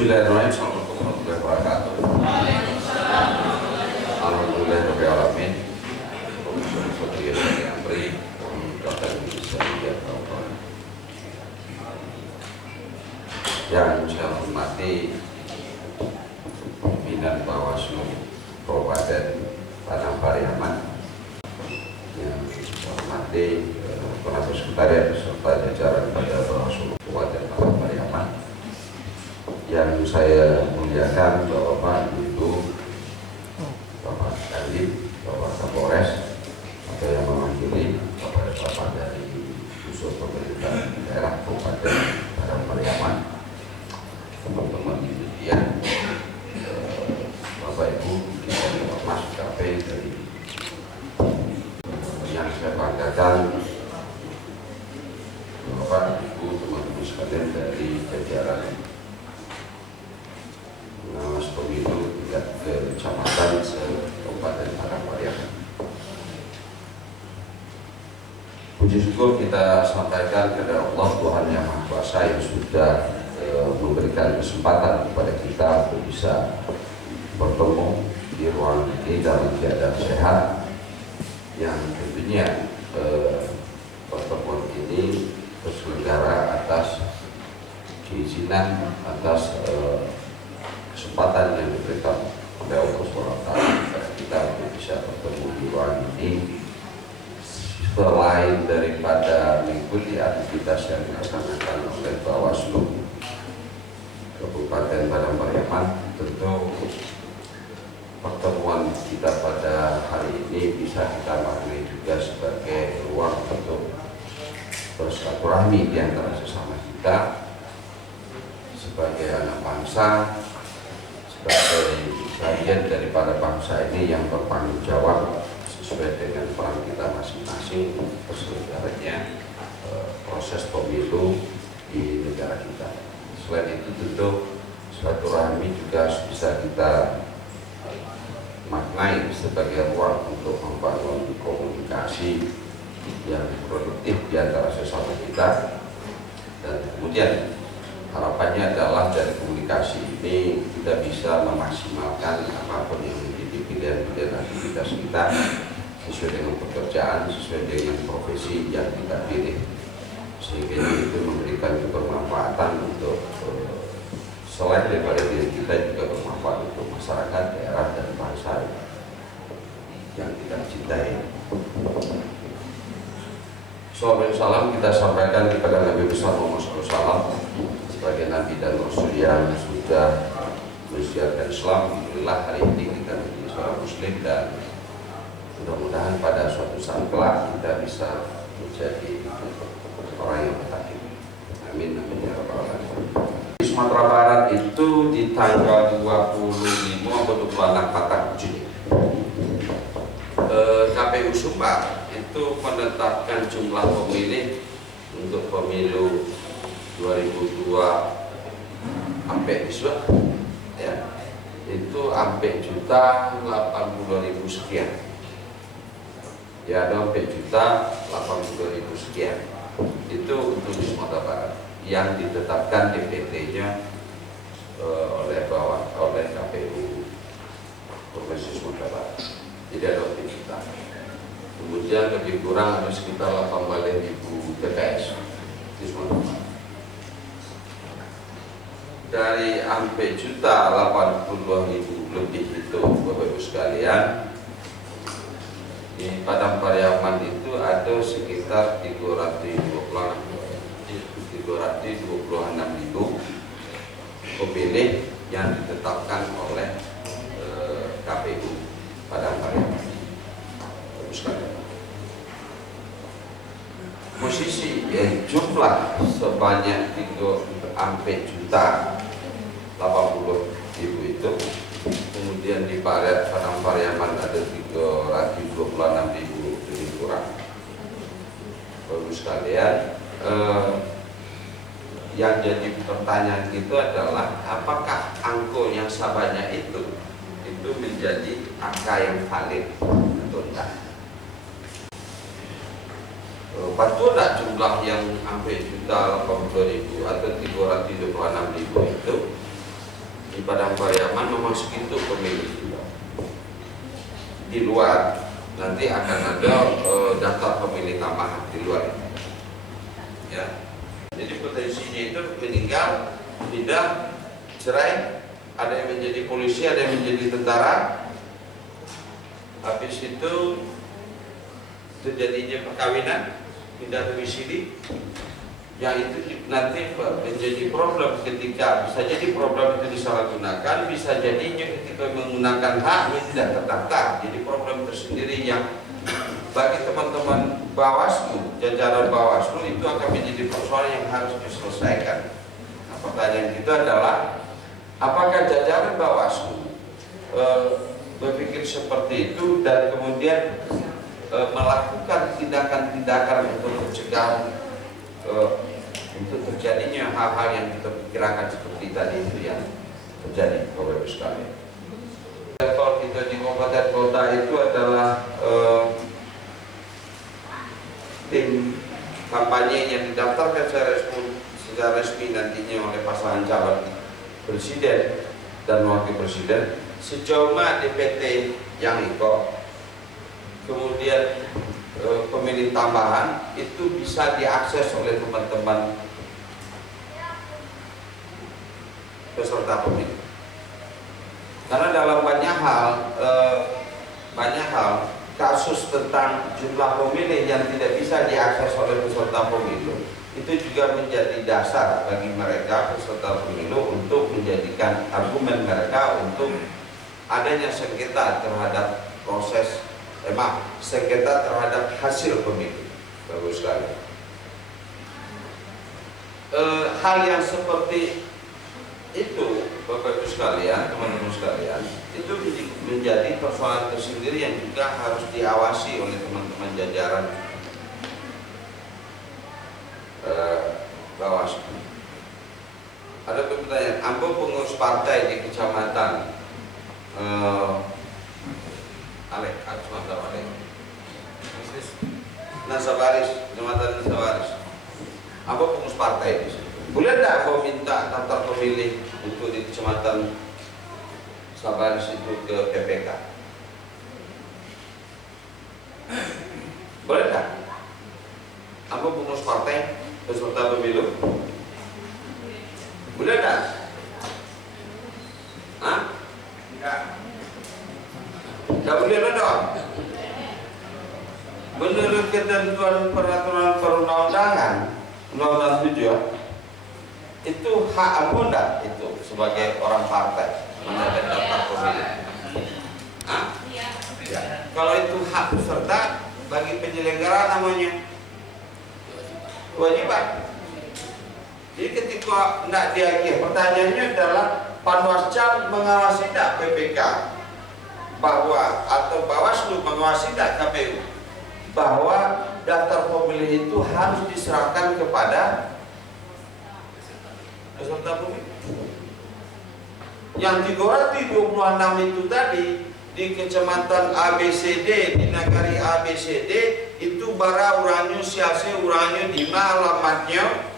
Bismillahirrahmanirrahim. Assalamualaikum warahmatullahi wabarakatuh. Alhamdulillahirabbil alamin. Yang saya hormati pimpinan Bawaslu Kabupaten Padang Pariaman, yang saya hormati Penasihat Sekretariat beserta jajaran pada Bawaslu Kabupaten Padang Pariaman, yang saya muliakan Bapak Ibu, Bapak Kadif, Bapak Kapolres, atau yang mewakili Bapak dari unsur pemerintah daerah Kabupaten Padang Pariaman, teman-teman media, Bapak Ibu, kita Mas KP dari yang saya banggakan, Bapak Ibu, teman-teman sekalian dari jajaran pengawas pemilu tingkat kecamatan Kabupaten Padang Pariaman. Puji syukur kita sampaikan kepada Allah Tuhan Yang Maha Kuasa yang sudah memberikan kesempatan kepada kita untuk bisa bertemu di ruang ini dalam keadaan sehat, yang tentunya pertemuan ini terselenggara atas keizinan, atas kesempatan yang diberikan oleh Allah SWT kepada kita untuk bisa bertemu di ruang ini, selain daripada mengikuti aktivitas yang dilaksanakan oleh Bawaslu Kabupaten Padang Pariaman. Tentu pertemuan kita pada hari ini bisa kita maknai juga sebagai ruang untuk bersilaturahmi di antara sesama kita sebagai anak bangsa, sebagai bagian daripada bangsa ini yang bertanggung jawab sesuai dengan peran kita masing-masing terselenggaranya proses pemilu di negara kita. Selain itu tentu silaturahmi juga bisa kita maknai sebagai ruang untuk membangun komunikasi yang produktif di antara sesama kita, dan kemudian harapannya adalah dari komunikasi ini kita bisa memaksimalkan apapun yang menjadi pilihan-pilihan aktivitas kita sesuai dengan pekerjaan, sesuai dengan profesi yang kita pilih, sehingga itu memberikan kebermanfaatan untuk selain daripada diri kita juga bermanfaat untuk masyarakat, daerah, dan bangsa yang kita cintai. Salam salam kita sampaikan kepada Nabi besar Muhammad SAW sebagai Nabi dan Rasul yang sudah mensiarkan Islam. Alhamdulillah hari ini kita menjadi seorang Muslim, dan mudah-mudahan pada suatu saat kelak kita bisa menjadi orang yang bertakwa. Amin, amin ya rabbal alamin. Di Sumatera Barat itu di tanggal 25 atau 26 Juni, KPU Sumbar itu menetapkan jumlah pemilih untuk pemilu 2002 sampai besok, ya, itu sampai 1.082.000 sekian. Ya, ada sampai 1.082.000 sekian. Itu untuk di Sumatera Barat yang ditetapkan DPT-nya oleh KPU Provinsi Sumatera Barat. Jadi ada 1 juta. Kemudian lebih kurang ada sekitar 18.000 TPS di Sumatera Barat. Dari sampai 1.082.000 lebih itu, Bapak Ibu sekalian, di Padang Pariaman itu ada sekitar 326.000 pemilih yang ditetapkan oleh KPU Padang Pariaman. Posisi jumlah sebanyak 3.080.000 itu, kemudian di Padang Pariaman ada 326.000 lebih kurang. Bagus sekalian, yang jadi pertanyaan itu adalah apakah angka yang sebanyak itu menjadi angka yang valid atau tidak? Betul tidak jumlah yang sampai 1.080.000 atau 326.000 itu di Padang Pariaman memasuki itu pemilih. Di luar nanti akan ada daftar pemilih tambahan di luar. Ya. Jadi potensinya itu meninggal, pindah, cerai, ada yang menjadi polisi, ada yang menjadi tentara. Habis itu terjadinya perkawinan, pindah domisili, yang itu nanti menjadi problem ketika bisa jadi problem itu disalahgunakan, bisa jadinya ketika menggunakan haknya tidak terdaftar. Jadi problem tersendiri yang bagi teman-teman Bawaslu, jajaran Bawaslu itu akan menjadi persoalan yang harus diselesaikan. Nah, pertanyaan kita adalah apakah jajaran Bawaslu berpikir seperti itu dan kemudian melakukan tindakan-tindakan untuk mencegah untuk terjadinya hal-hal yang kita pikirkan seperti tadi itu yang terjadi, Bapak Ibu sekalian. Level kita di kabupaten kota itu adalah tim kampanye yang didaftarkan secara resmi nantinya oleh pasangan calon presiden dan wakil presiden. Sejauh mana DPT yang ikut, kemudian pemilih tambahan itu bisa diakses oleh teman-teman peserta pemilu. Karena dalam banyak hal kasus tentang jumlah pemilih yang tidak bisa diakses oleh peserta pemilu itu juga menjadi dasar bagi mereka peserta pemilu untuk menjadikan argumen mereka untuk adanya sengketa terhadap sengketa terhadap hasil pemilu. Bagus sekali. Hal yang seperti itu, Bapak Ibu sekalian, teman-teman sekalian, itu menjadi persoalan tersendiri yang juga harus diawasi oleh teman-teman jajaran Bawaslu. Ada pertanyaan, ambo pengurus partai di kecamatan Nasabaris, kecamatan Nasabaris. Apa pengurus partai di sini? Boleh tidak kau minta daftar pemilih untuk di kecamatan Sabaris itu ke PPK? Boleh tidak? Apa pengurus partai peserta pemilu? Boleh tidak? Hah? Tidak boleh dong. Menurut ketentuan peraturan perundang-undangan Undang-Undang 7 itu hak anggota itu sebagai orang partai mendapat daftar pemilih. Ya. Kalau itu hak peserta bagi penyelenggara namanya kewajiban. Jadi ketika tidak diagih, pertanyaannya adalah Panwascam mengawasi tidak PPK bahwa atau Bawaslu mengawasi tidak KPU bahwa daftar pemilih itu harus diserahkan kepada peserta pemilu. Yang digorati 26 itu tadi di kecamatan ABCD, di nagari ABCD itu bara uranyo siase uranyo di alamatnya,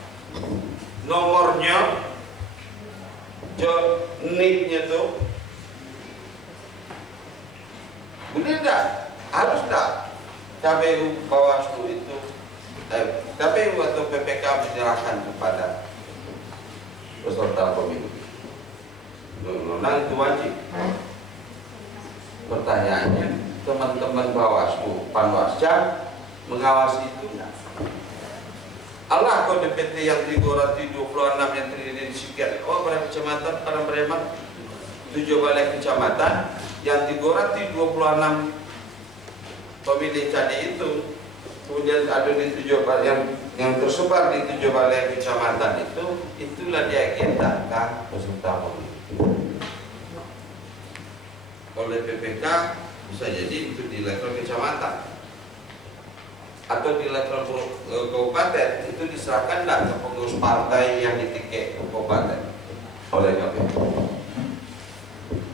nomornya, niknya tuh. Boleh enggak? Harus enggak? KPU Bawaslu itu KPU atau PPK menyerahkan kepada peserta pemilu. Nah itu wajib. Pertanyaannya, teman-teman Bawaslu, Panwascam mengawasi itu enggak? Allah kok DPT yang digorati 26 yang terdiri di sekian pada kecamatan, pada Bremen 7 balai kecamatan yang digorati 26 pemilih tadi itu, kemudian ada di 7 balai yang tersebar di 7 balai kecamatan itu, itulah diagendakan peserta pemilu oleh PPK. Bisa jadi itu di level kecamatan atau di level kabupaten, itu diserahkan tidak ke pengurus partai yang ditiket ke kabupaten oleh KPU.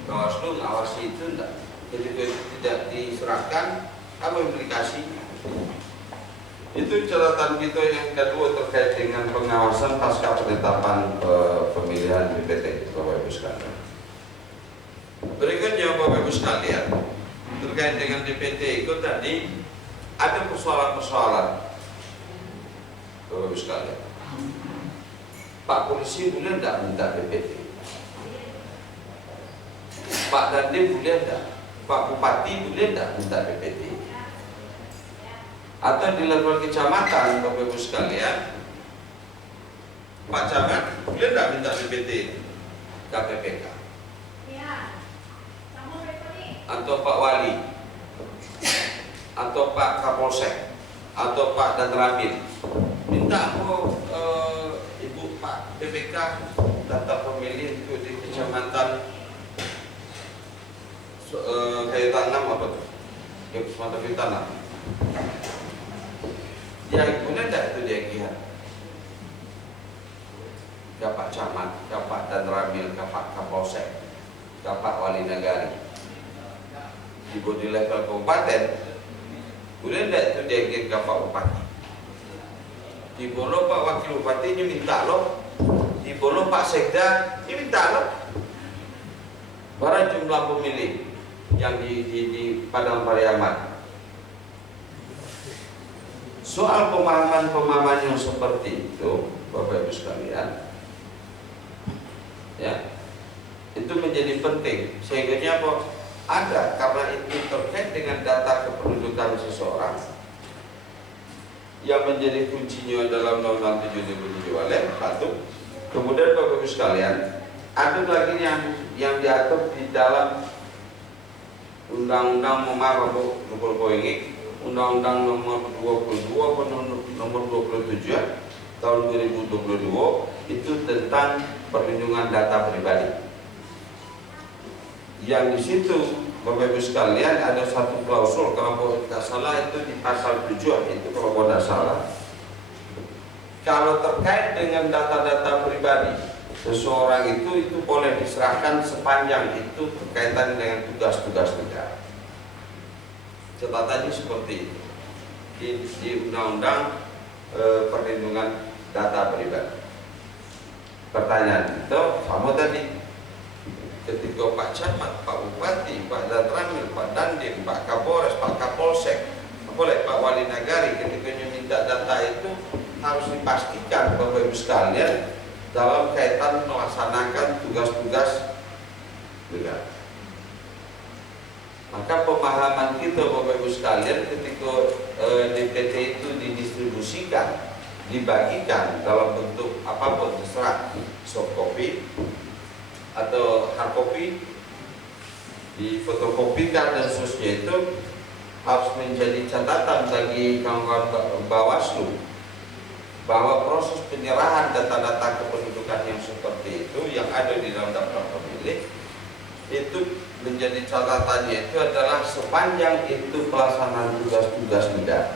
Bawaslu mengawasi itu tidak. Ketika itu tidak diserahkan, apa implikasinya? Itu catatan kita yang kedua terkait dengan pengawasan pasca penetapan pemilihan BPT, Bapak Ibu sekalian. Berikutnya Bapak Ibu sekalian, terkait dengan DPT itu tadi ada persoalan-persoalan Bapak Ibu sekalian. Pak polisi boleh tidak minta DPT? Pak Dandim boleh tidak? Pak Bupati boleh tidak minta DPT? Atau di level kecamatan Bapak Ibu sekalian, Pak Camat boleh tidak minta DPT KPPK? Atau Pak Wali, atau Pak Kapolsek, atau Pak Danramil minta Ibu Pak PPK data pemilih itu di kecamatan kayak tanam apa tuh? Ya, semata tanam. Ya, boleh tidak itu dia kihat? Ke Pak Camat, ke Pak Danramil, ke Pak Kapolsek, ke Pak Wali Nagari. Di level kabupaten boleh tidak itu diangkat ke Pak Bupati? Di bolo Pak Wakil Bupati ini minta loh, di bolo Pak Sekda ini minta loh. Barang jumlah pemilih yang di Padang Pariaman. Soal pemahaman yang seperti itu, Bapak Ibu sekalian, ya, itu menjadi penting. Sehingga apa? Ada, karena itu terkait dengan data kependudukan seseorang yang menjadi kuncinya dalam Undang-Undang 7 satu. Kemudian Bapak Ibu sekalian, ada lagi yang diatur di dalam Undang-Undang Undang-Undang nomor 22 nomor 27 tahun 2022 itu tentang perlindungan data pribadi. Yang di situ Bapak Ibu sekalian ada satu klausul, kalau tidak salah itu di pasal 7 itu kalau tidak salah, kalau terkait dengan data-data pribadi seseorang itu boleh diserahkan sepanjang itu berkaitan dengan tugas-tugas negara. Catatannya seperti itu di Undang-Undang Perlindungan Data Pribadi. Pertanyaan itu sama tadi. Ketika Pak Camat, Pak Bupati, Pak Danramil, Pak Dandim, Pak Kapolres, Pak Kapolsek, boleh Pak Wali Nagari, ketika minta data itu harus dipastikan Bapak Ibu sekalian dalam kaitan melaksanakan tugas-tugas negara. Maka pemahaman kita Bapak Ibu sekalian ketika DPT itu didistribusikan, dibagikan dalam bentuk apapun terserah, soft copy atau hard copy, difotokopikan dan seterusnya, itu harus menjadi catatan bagi kawan-kawan Bawaslu bahwa proses penyerahan data-data kependudukan yang seperti itu yang ada di dalam daftar pemilih itu menjadi catatannya itu adalah sepanjang itu pelaksanaan tugas-tugas negara.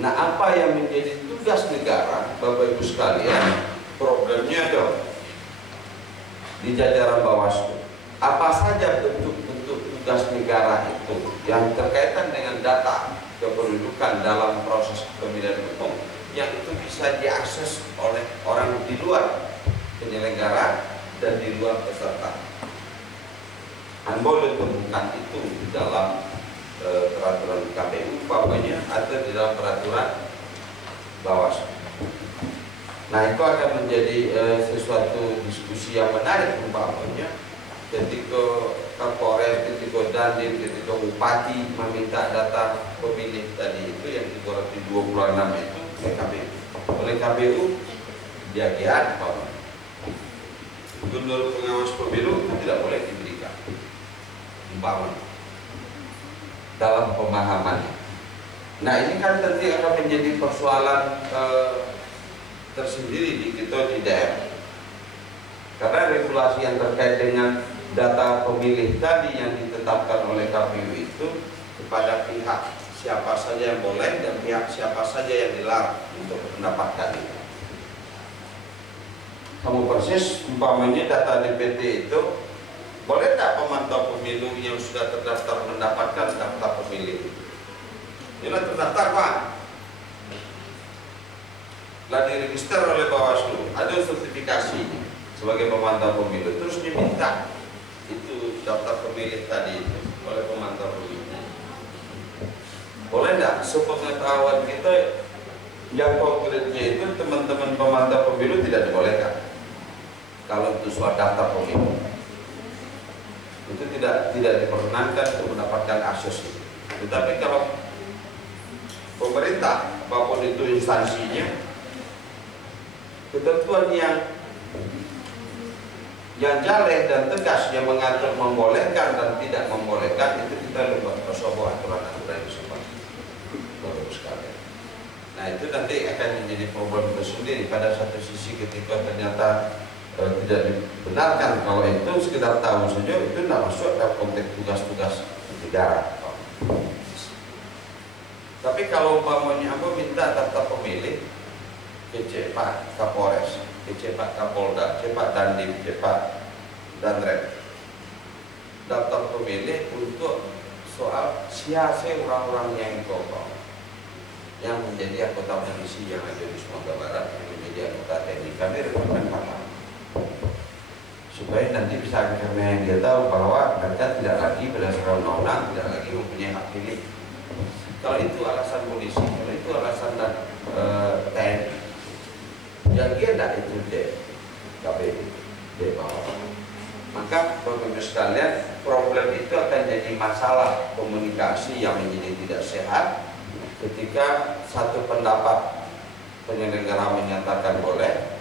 Nah, apa yang menjadi tugas negara Bapak Ibu sekalian, problemnya dong di jajaran Bawaslu. Apa saja bentuk-bentuk tugas negara itu yang terkaitan dengan data kependudukan dalam proses pemilihan umum yang itu bisa diakses oleh orang di luar penyelenggara dan di luar peserta. Boleh temukan itu di dalam peraturan KPU umpamanya atau di dalam peraturan Bawaslu. Nah, itu akan menjadi sesuatu diskusi yang menarik umpamanya ketika Kapolres, ketika Dandim, ketika Bupati meminta data pemilih tadi itu yang 326 itu oleh KPU. Oleh KPU dia giat umpamanya. Gubernur pengawas pemilu itu tidak boleh diberikan umpamanya dalam pemahamannya. Nah, ini kan tentu akan menjadi persoalan tersendiri di kita di daerah, karena regulasi yang terkait dengan data pemilih tadi yang ditetapkan oleh KPU itu kepada pihak siapa saja yang boleh dan pihak siapa saja yang dilarang untuk mendapatkan itu. Kamu persis umpamanya data DPT itu boleh tak pemantau pemilu yang sudah terdaftar mendapatkan daftar pemilih? Ini terdaftar Pak, telah diregister oleh Bawaslu, ada sertifikasi sebagai pemantau pemilu, terus diminta daftar pemilih tadi itu oleh pemantau pemilu. Boleh nggak sepengetahuan kita yang konkretnya itu teman-teman pemantau pemilu tidak dibolehkan kalau itu soal daftar pemilu itu tidak diperkenankan untuk mendapatkan akses itu. Tetapi kalau pemerintah apapun itu instansinya, ketentuan yang jaleh dan tegas yang mengatur membolehkan dan tidak membolehkan itu kita buat sebuah aturan-aturan yang bersifat baru sekalian. Nah itu nanti akan menjadi problem tersendiri pada satu sisi ketika ternyata tidak dibenarkan kalau itu sekedar tahu saja itu tidak masuk dalam konteks tugas-tugas negara. Tapi kalau umpamanya aku minta daftar pemilih ke Pak Kapolres, ke Pak Kapolda, ke Pak Dandim, ke Pak Danrem, daftar pemilih untuk soal siapa orang-orang yang kokoh yang menjadi anggota polisi yang ada di Sumatera Barat, yang menjadi anggota TNI, kami rekomendasikan Pak, supaya nanti bisa karena yang dia tahu bahwa mereka tidak lagi berdasarkan undang-undang, tidak lagi mempunyai hak pilih. Kalau itu alasan polisi, kalau itu alasan TNI, yang dia tidak itu KPU, bawah. Maka Bapak Ibu sekalian, problem itu akan jadi masalah komunikasi yang menjadi tidak sehat ketika satu pendapat penyelenggara menyatakan boleh,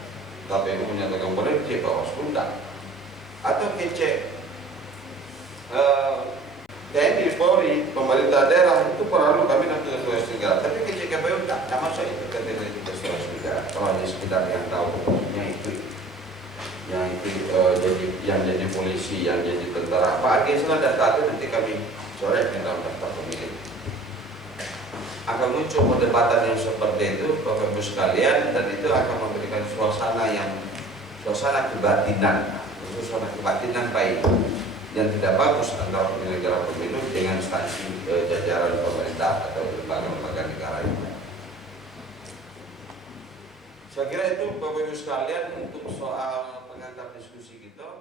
KPU menyatakan boleh, Bawaslu tidak, atau TNI, Polri, pemerintah daerah itu perlu kami nanti tugas negara, tapi KPU tidak masuk itu kategori tugas negara. Kalau hanya sekitar yang tahu yang jadi polisi, yang jadi tentara, Pak Adi sudah data itu nanti kami coret di dalam daftar pemilih. Akan muncul perdebatan yang seperti itu, Bapak Ibu sekalian, dan itu akan memberikan suasana kebatinan baik yang tidak bagus antara penyelenggara pemilu dengan instansi jajaran pemerintah atau lembaga-lembaga negara itu. Saya kira itu Bapak Ibu sekalian untuk soal pengantar diskusi kita.